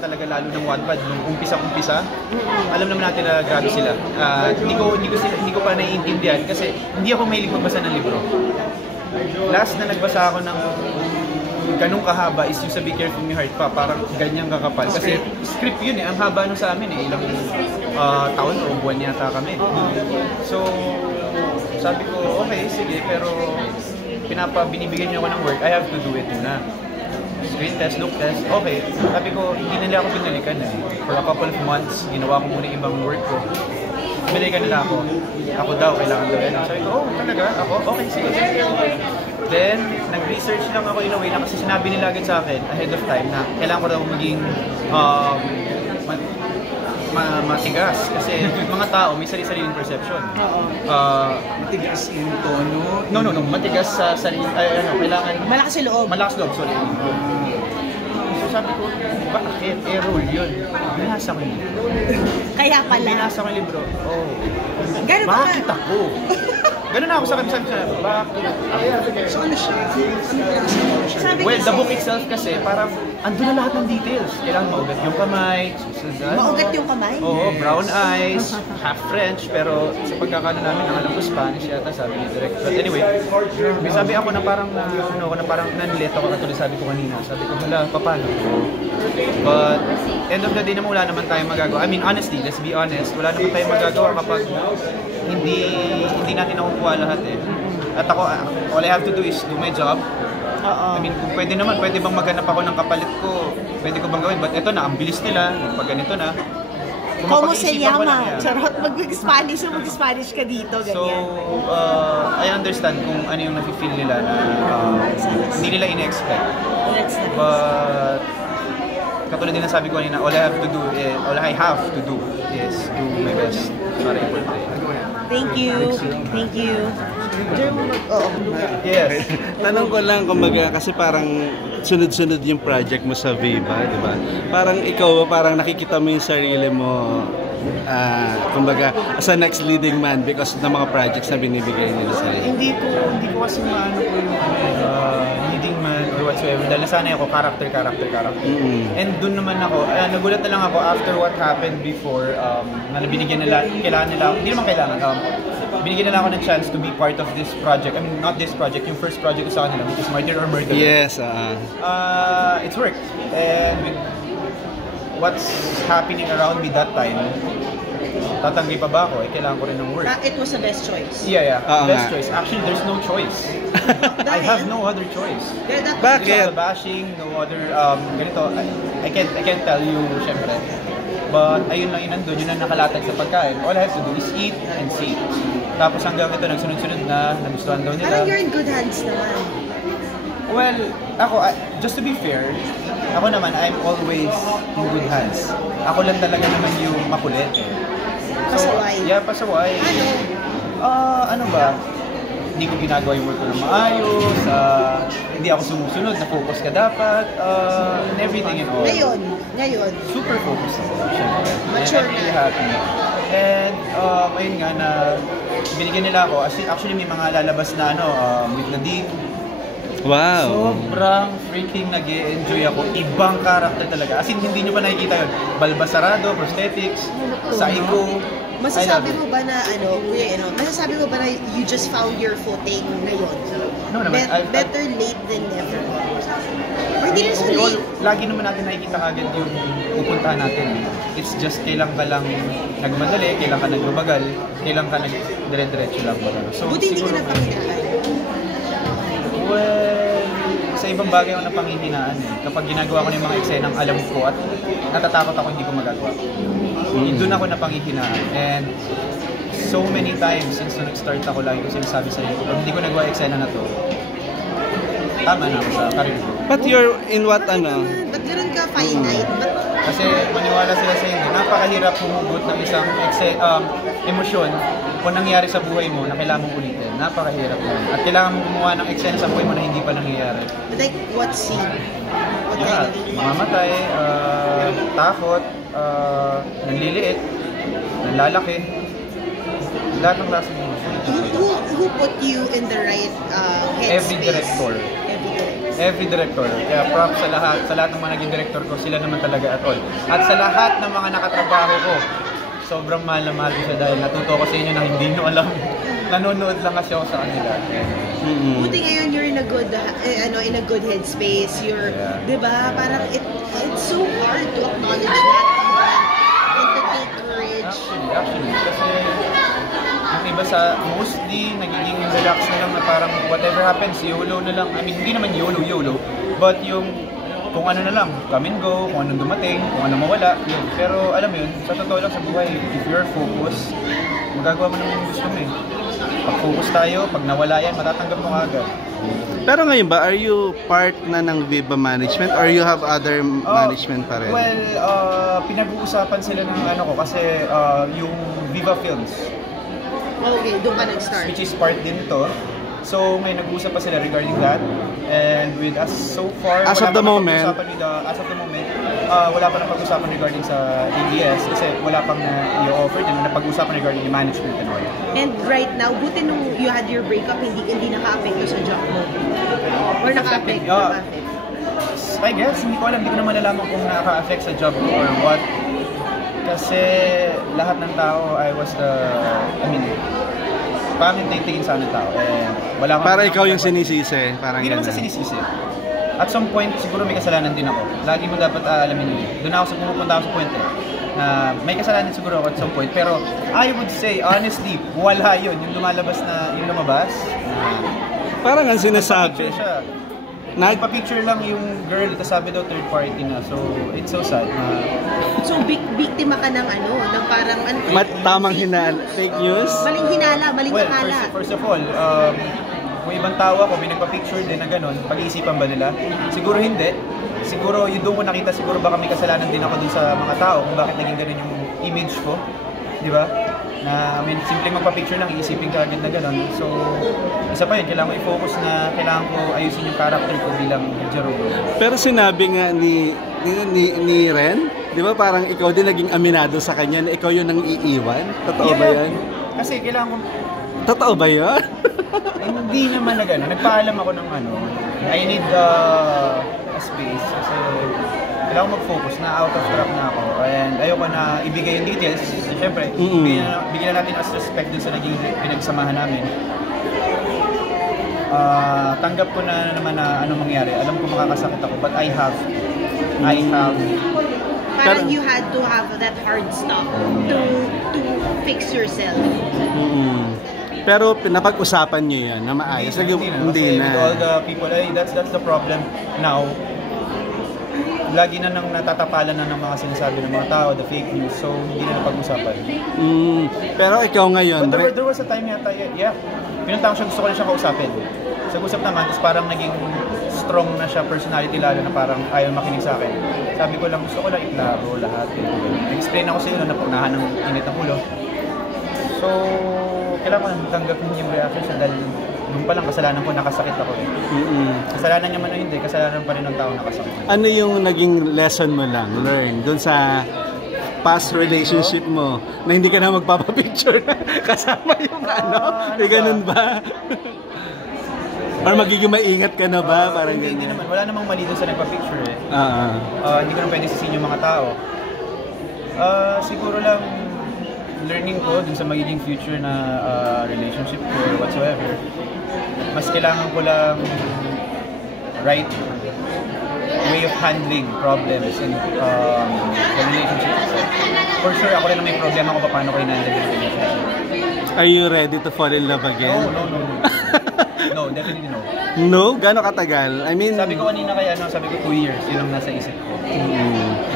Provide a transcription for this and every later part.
naman talaga lalo ng Wattpad nung umpisa-umpisa. Alam naman natin na grabe sila. Hindi ko pa naiintindihan kasi hindi ako mahilig magbasa ng libro. Last na nagbasa ako ng ganung kahaba is yung sa Be Careful Me Heart pa, parang ganyang kakapal. Kasi script yun eh, ang haba nung sa amin eh, ilang taon o buwan yata kami. So, sabi ko, okay, sige, pero binibigyan niyo ako ng work, I have to do it muna. Screen test, look test, okay. Sabi ko, hindi nila ako binalikan eh. For a couple of months, ginawa ko muna ibang work ko. Binalikan nila ako. Ako daw, kailangan daw yan. Sabi ko, oh, talaga? Ako? Okay, sige. Then, nag-research lang ako in a way na kasi sinabi nila agad sa akin ahead of time na kailangan ko daw maging matigas. Kasi mga tao, may sarili-sariling perception. Matigas in tono? No. Matigas sa sarili. Kailangan... Malakas sa loob. Malakas loob, sorry. So sabi ko, bakit? Role yun. Binasa ko yung libro. Kaya pala. Binasa ko yung libro. Oh. Gano'n ba? Bakit ako? Ganun na ako sa kanya, bakit? So ano siya? Ano siya? Well, the book itself kasi parang andun na lahat ng details. Kailangan maugat yung kamay, susunod. Maugat yung kamay? Oo, brown eyes, half French, pero sa pagkakano namin, ang alam ko Spanish yata, sabi ni Direk. But anyway, may sabi ako na parang nanlito ako katulad sabi ko kanina. Sabi ko, hala, paano? But end of the day naman wala naman tayong magagawa. I mean, honestly, let's be honest, wala naman tayong magagawa kapag hindi natin nakukuha lahat eh. At ako, all I have to do is do my job. I mean, kung pwede bang maghanap ako ng kapalit ko, pwede ko bang gawin? But eto na, ang bilis nila, pag ganito na. Como se llama? Charot, mag-Spanish ka dito, ganyan. So, I understand kung ano yung nafe-feel nila na hindi nila ine-expect. But, katulad din na sabi ko kanina, all I have to do is do my best para i-portray. Thank you. Yes. Tanong ko lang, kumbaga, kasi parang sunod-sunod yung project mo sa Viva, di ba? Parang ikaw, parang nakikita mo yung sarili mo, kumbaga, as a next leading man because ng mga projects na binibigay nila sa'yo. Hindi ko kasi maano ko yung leading man or whatsoever. Dahil nasanay ako, character. And dun naman ako, nagulat na lang ako after what happened before, na binigyan nila, binigyan nila ako ng chance to be part of this project. I mean, not this project, yung first project ko sa kanila, which is Martyr or Murder. Yes, it's worked. And with what's happening around me that time, tatanggi pa ba ako? Kailangan ko rin ng work. It was the best choice. Yeah. Best choice. Actually, there's no choice. I have no other choice. Bakit? There's no bashing, no other, ganito. I can't tell you, syempre. But ayun lang yun nandun, yun ang nakalatag sa pagkain. All I have to do is eat and see. Tapos hanggang ito, nagsunod-sunod na, nagustuhan daw nila. Parang you're in good hands naman. Well, ako, just to be fair, ako naman, I'm always in good hands. Ako lang talaga naman yung makulit. Pasaway. Yeah, pasaway. Ano ba? Hindi ko ginagawa yung work ko ng maayos, hindi ako sumusunod, na-focus ka dapat, and everything and all. Ngayon. Super focused ako. Mature I'm really happy. And, ayun nga na, binigyan nila ako, actually may mga lalabas na with Nadine. Wow! Sobrang freaking nag-e-enjoy ako. Ibang karakter talaga. As in, hindi nyo pa nakikita yun. Balbasarado, prosthetics, psycho. Masasabi mo ba na, masasabi mo ba na you just found your footing ngayon? No naman. Better late than never. Or hindi rin so late. Lagi naman natin nakikita agad yung pupuntahan natin. It's just kailang ka lang nagmadali, kailang ka nagbabagal, kailang ka nagdire-diretso lang. So, buti hindi ka napanghinaan. Well, sa ibang bagay ako napanghihinaan eh. Kapag ginagawa ko ng mga eksenang alam ko at natatakot ako hindi ko magagawa. Doon ako napanghihinaan. And so many times since nag-start ako, lagi ko sinasabi sa iyo, pag hindi ko nagawa eksena na to, tama na ako sa career ko. But you're in what Ba't ganun ka finite? Kasi maniwala sila sa inyo, napakahirap humugot ng isang emosyon kung nangyari sa buhay mo na kailangan mong ulitin. Napakahirap yan. At kailangan mong gumawa ng eksena sa buhay mo na hindi pa nangyayari. Like what scene? What Yeah, kind of mamamatay, takot, nanliliit, nanlalaki. Lahat ng klase mo. Who put you in the right headspace? Every director. Every director. Kaya props sa lahat ng mga naging director ko, sila naman talaga at all. At sa lahat ng mga nakatrabaho ko, sobrang mahal na mahal ko siya dahil natuto ko sa inyo na hindi nyo alam. Nanonood lang kasi ako sa kanila. Buti ngayon you're in a good in a good headspace. You're, 'di ba? Parang it's so hard to acknowledge that and to take courage. Actually, kasi yung iba sa mostly nagiging relax na lang na parang whatever happens, YOLO na lang. I mean, hindi naman YOLO, but yung kung ano na lang, come and go, kung anong dumating, kung ano mawala, yun. Pero alam mo yun, sa totoo lang sa buhay, if you're focused, magagawa mo naman yung gusto mo eh. Pag focus tayo, pag nawala yan, matatanggap mo agad. Pero ngayon ba, are you part na ng Viva Management or you have other management pa rin? Well, pinag-uusapan sila ng ano ko kasi yung Viva Films. Okay, doon ka nag-start. Which is part din to. So may nag-uusap pa sila regarding that. And with us so far, as of the moment, wala pa na pag-usapan regarding sa ABS kasi wala pang i-offer din na pag-usapan regarding the management and all. And right now, buti nung you had your breakup, hindi naka-apekto sa job mo? Or naka-apekto? I guess, hindi ko alam, hindi ko na malalaman kung naka-affect sa job ko or what. Kasi lahat ng tao, parang tingin sa anong tao. Wala para ikaw yung sinisisi. Parang hindi naman sa sinisisi. At some point, siguro may kasalanan din ako. Lagi mo dapat aalamin yun. Doon ako pumupunta ako sa point na may kasalanan siguro ako at some point. Pero I would say, honestly, wala yun. Yung lumabas. Parang ang sinasabi. Nagpa-picture siya. Nagpa-picture lang yung girl, tapos sabi daw third party na. So, it's so sad. So, biktima ka ng ng parang tamang hinala. Fake news? Maling hinala, maling akala. First of all, kung ibang tao ako, may nagpa-picture din na gano'n, pag-iisipan ba nila? Siguro hindi. Siguro, yun doon ko nakita, siguro baka may kasalanan din ako dun sa mga tao kung bakit naging gano'n yung image ko. Di ba? Na, simpleng magpa-picture lang, iisipin ka agad na gano'n. So, isa pa yun, kailangan ko i-focus na kailangan ko ayusin yung character ko bilang Jerome. Pero sinabi nga ni Ren, di ba parang ikaw din naging aminado sa kanya na ikaw yung nang iiwan? Totoo ba yan? Kasi kailangan ko... Totoo ba yun? Hindi naman na gano'n. Nagpaalam ako ng I need a space kasi kailangan ko mag-focus na out of track na ako and ayoko na ibigay yung details. Siyempre, bigyan natin as respect dun sa naging pinagsamahan namin. Tanggap ko na naman na anong mangyari. Alam ko makakasakit ako but I have parang you had to have that hard stop to fix yourself. Pero napag-usapan niyo yan na maayos. Hindi na. With all the people, that's the problem now. Lagi na nang natatapalan na ng mga sinasabi ng mga tao, the fake news, so hindi na napag-usapan. Pero ikaw ngayon... But there was a time yata, pinunta ko siya, gusto ko na siya kausapin. Sa usap naman, tapos parang naging strong na siya personality lalo na parang ayaw makinig sa akin. Sabi ko lang, gusto ko lang iklaro lahat. Nag-explain ako sa iyo na napagnahan ng init ng ulo. So, kailangan ko tanggapin yung reaction siya dahil doon pa lang kasalanan ko, nakasakit ako eh. Kasalanan niya man o hindi, kasalanan pa rin ng tao nakasakit. Ano yung naging lesson mo lang, learn, doon sa past relationship mo, na hindi ka na magpapapicture kasama yung ganun ba? Or magiging maingat ka na ba? Parang hindi naman, wala namang mali doon sa nagpa-picture eh. Hindi ko na pwede sisihin yung mga tao. Siguro lang, learning ko dun sa magiging future na relationship ko or whatsoever, mas kailangan ko lang right way of handling problems in the relationship. For sure, ako rin na may problema kung paano ko i-handle yung relationship. Are you ready to fall in love again? No. No, definitely no. No? Gano'ng katagal? I mean... Sabi ko kanina sabi ko 2 years, yun ang nasa isip ko.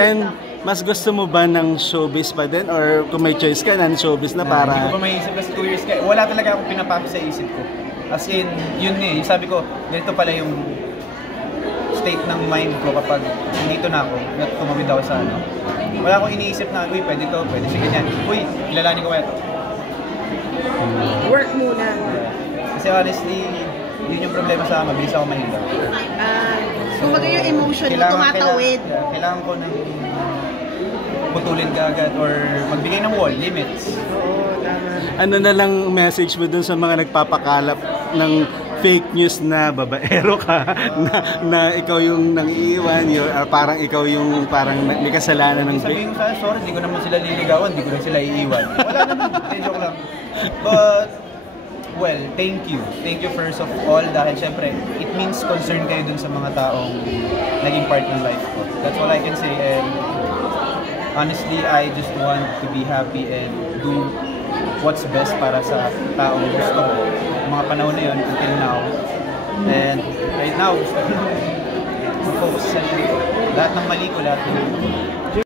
And mas gusto mo ba ng showbiz pa din? Or kung may choice ka ng showbiz na para... Hindi ko pa may isip kasi 2 years ka. Wala talaga akong pinapasok sa isip ko. As in, yun sabi ko, ganito pala yung state ng mind ko kapag nandito na ako, tumawid ako sa Wala akong iniisip na, uy, pwede to, pwede siya ganyan. Uy, ilalanin ko kaya to. Work muna. Kasi honestly, yun yung problema sa akin, mabilis ako mahinda. Kumbaga yung emotion mo tumatawid. Kailangan ko ng putulin ka agad or magbigay ng wall, limits. Oo, tama. Ano na lang message mo dun sa mga nagpapakalap ng fake news na babaero ka, na ikaw yung nang-iiwan, parang ikaw yung parang may kasalanan ng Sabihin ko sana, sorry, di ko naman sila liligawan, di ko rin sila iiwan. Wala naman, joke lang. But, well, thank you. Thank you first of all dahil syempre, it means concern kayo dun sa mga taong naging part ng life ko. That's all I can say, and honestly, I just want to be happy and do what's best para sa taong gusto ko. Mga panahon na yun until now. And right now, gusto ko focus sa lahat ng mali ko, lahat ng